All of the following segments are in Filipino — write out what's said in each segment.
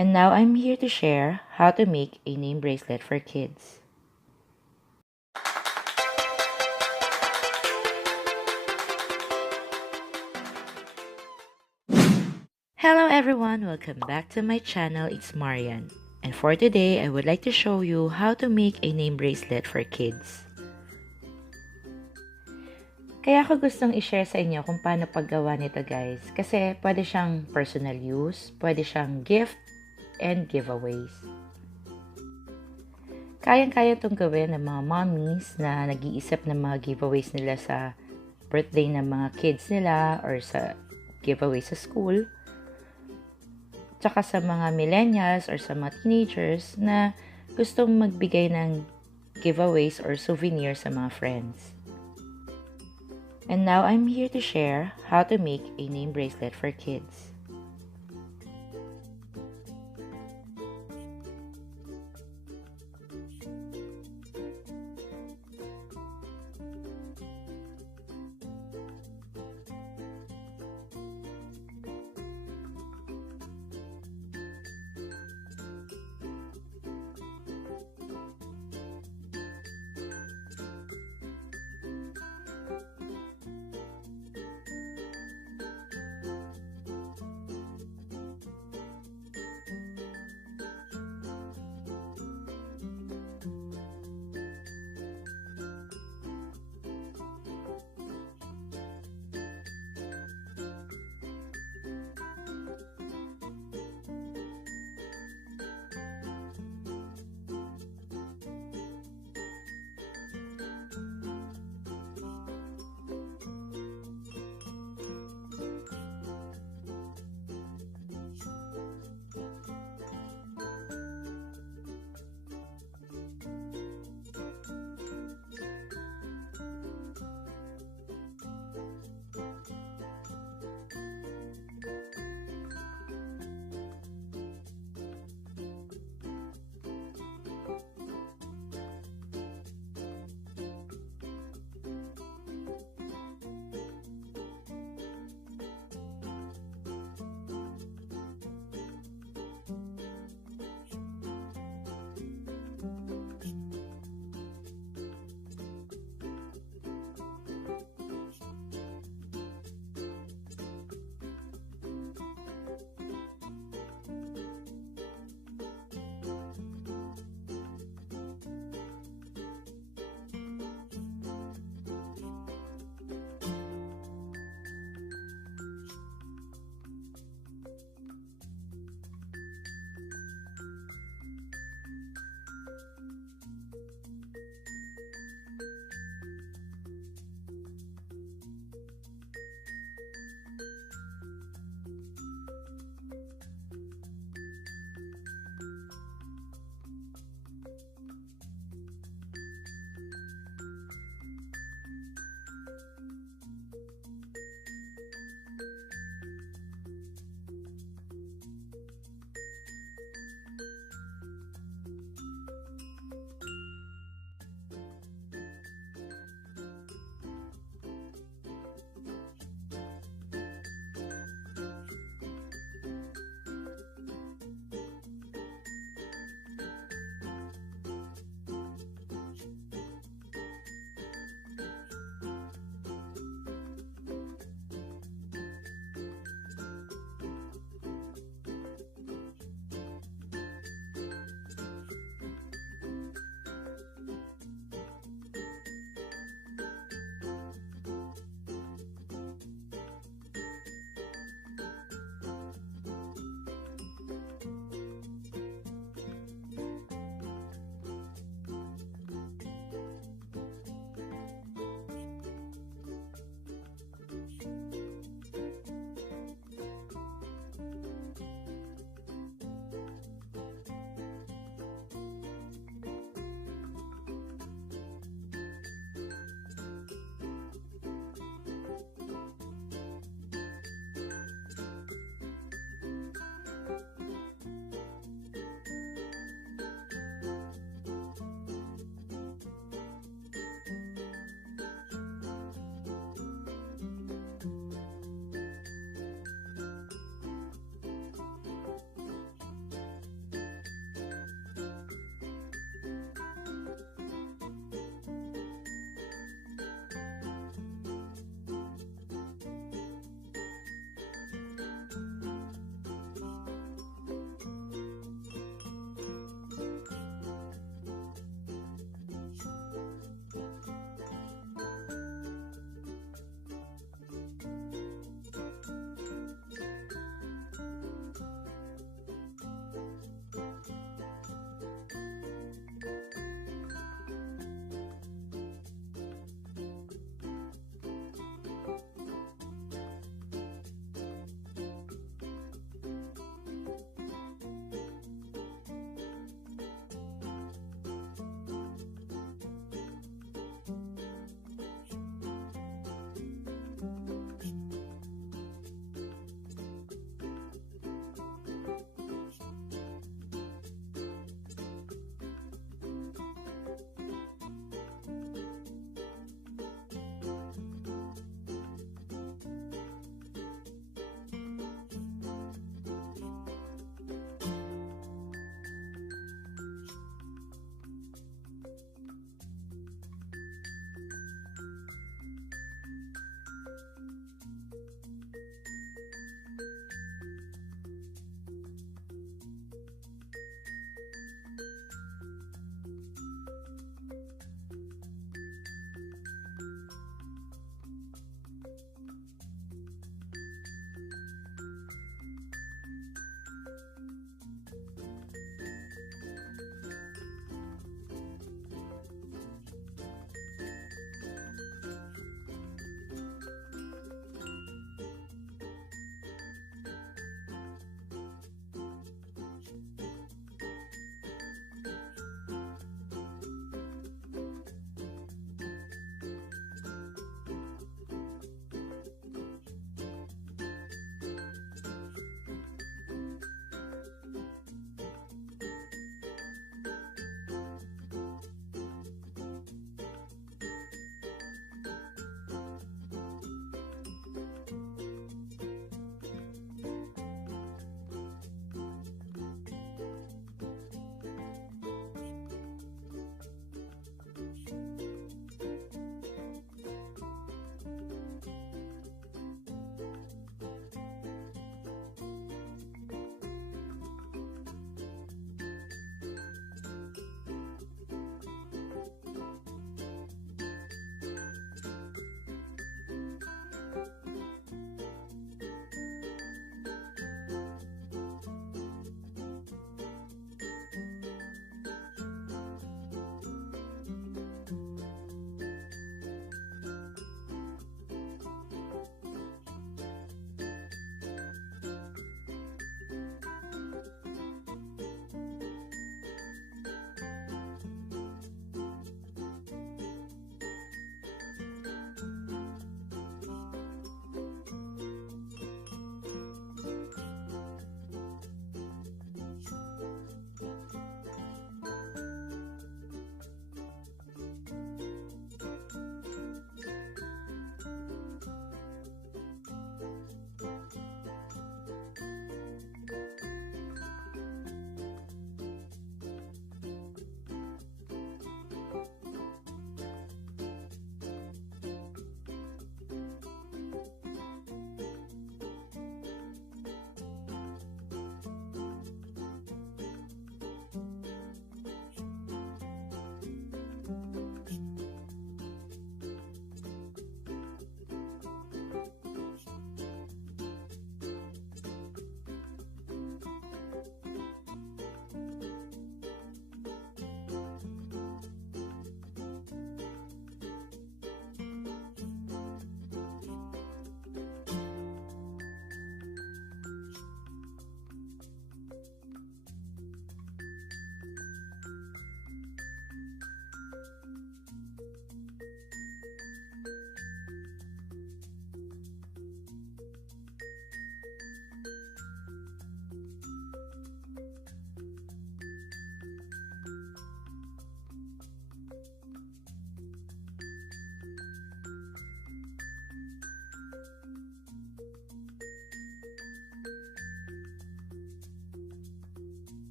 And now I'm here to share how to make a name bracelet for kids. Hello everyone, welcome back to my channel. It's Marian. And for today, I would like to show you how to make a name bracelet for kids. Kaya ako gustong i-share sa inyo kung paano paggawa nito guys. Kasi pwede siyang personal use, pwede siyang gift, and giveaways. Kayang-kaya itong gawin ng mga mommies na nag-iisip ng mga giveaways nila sa birthday ng mga kids nila or sa giveaway sa school. Tsaka sa mga millennials or sa mga teenagers na gustong magbigay ng giveaways or souvenirs sa mga friends. And now I'm here to share how to make a name bracelet for kids.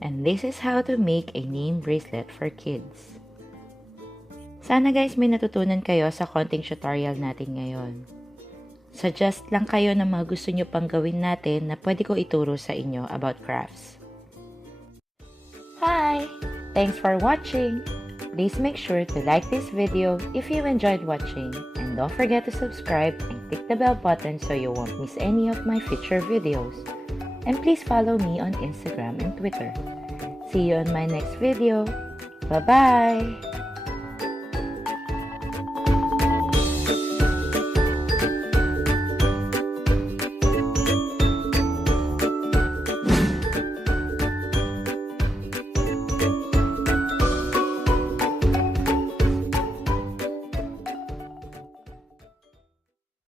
And this is how to make a name bracelet for kids. Sana guys may natutunan kayo sa konting tutorial natin ngayon. Suggest lang kayo ng mga gusto nyo pang gawin natin na pwede ko ituro sa inyo about crafts. Hi! Thanks for watching! Please make sure to like this video if you enjoyed watching, and don't forget to subscribe and click the bell button so you won't miss any of my future videos. And please follow me on Instagram and Twitter. See you on my next video. Bye-bye!